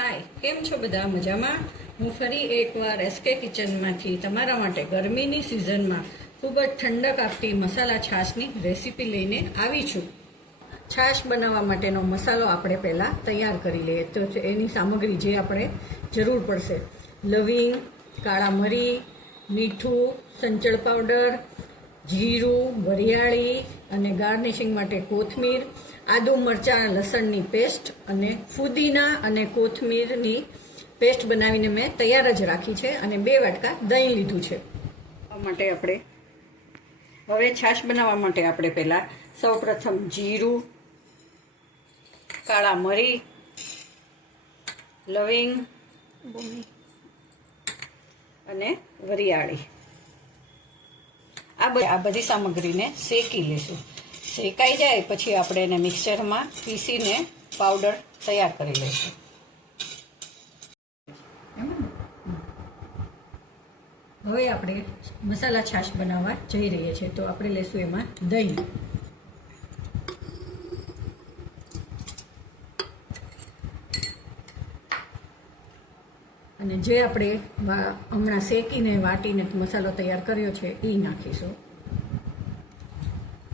हाय केम छो बधा मजामां। हूँ फरी एकवार एसके किचनमांथी तमारा माटे गरमीनी सीजनमां खूब ज ठंडक आपती मसाला छाशनी रेसिपी लईने आवी छुं। छाश बनाववा माटेनो मसालो आपणे पहेला तैयार करी लईए। तो एनी सामग्री जे आपणे जरूर पड़शे लविंग, काळा मरी, मीठुं, संचळ पाउडर, जीरुं, वरियाળી अने गार्निशिंग माटे कोथमीर, आदू मरचा लसणनी पेस्ट अने फुदीना अने कोथमीरनी पेस्ट बनावीने मैं तैयार ज राखी छे अने 2 वाटका दહીં લીધું છે। માટે આપણે હવે છાશ બનાવવા માટે આપણે પહેલા સૌપ્રથમ જીરું, કાળા મરી, લવિંગ અને વરિયાળી આ બધી સામગ્રીને શેકી લેશું। શેકાઈ જાય પછી આપણે એને મિક્સરમાં પીસીને પાવડર તૈયાર કરી લઈશું। હવે આપણે મસાલા છાશ બનાવવા જઈ રહીએ છીએ તો આપણે લેશું એમાં દહીં, અને જે આપણે હમણાં શેકીને વાટીને મસાલો તૈયાર કર્યો છે એ નાખીશું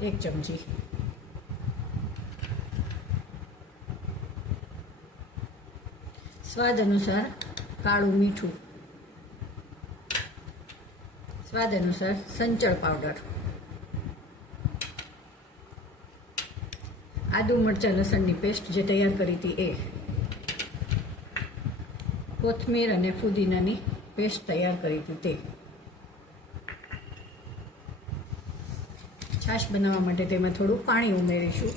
1 ચમચી। સ્વાદ અનુસાર કાળું મીઠું, સ્વાદ અનુસાર સંચળ પાવડર, આદુ મરચા લસણની પેસ્ટ જે તૈયાર કરી હતી એ, કોથમીર અને ફુદીનાની પેસ્ટ તૈયાર કરી હતી તે। છાશ બનાવવા માટે તેમાં થોડું પાણી ઉમેરીશું।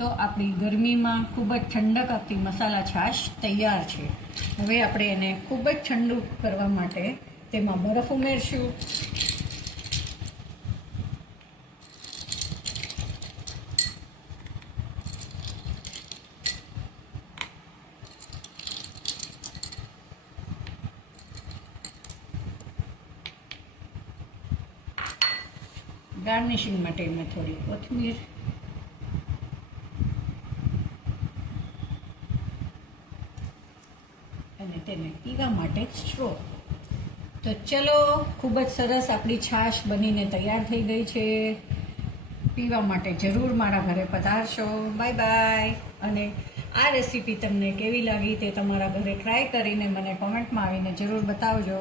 तो अपनी गरमी में खूब ज ठंडक आपती मसाला छाश तैयार है। हवे आपणे एने खूब ज ठंडू करवा माटे तेमां बरफ उमेरशुं। गार्निशिंग माटे में थोड़ी कोथमीर અને તેને પીવા માટે સ્ટ્રો। તો ચલો ખૂબ જ સરસ આપણી છાશ બનીને તૈયાર થઈ ગઈ છે। પીવા માટે જરૂર મારા ઘરે પધારશો। Bye bye. અને આ રેસીપી તમને કેવી લાગી તે તમારા ઘરે ટ્રાય કરીને મને કોમેન્ટમાં આવીને જરૂર બતાવજો।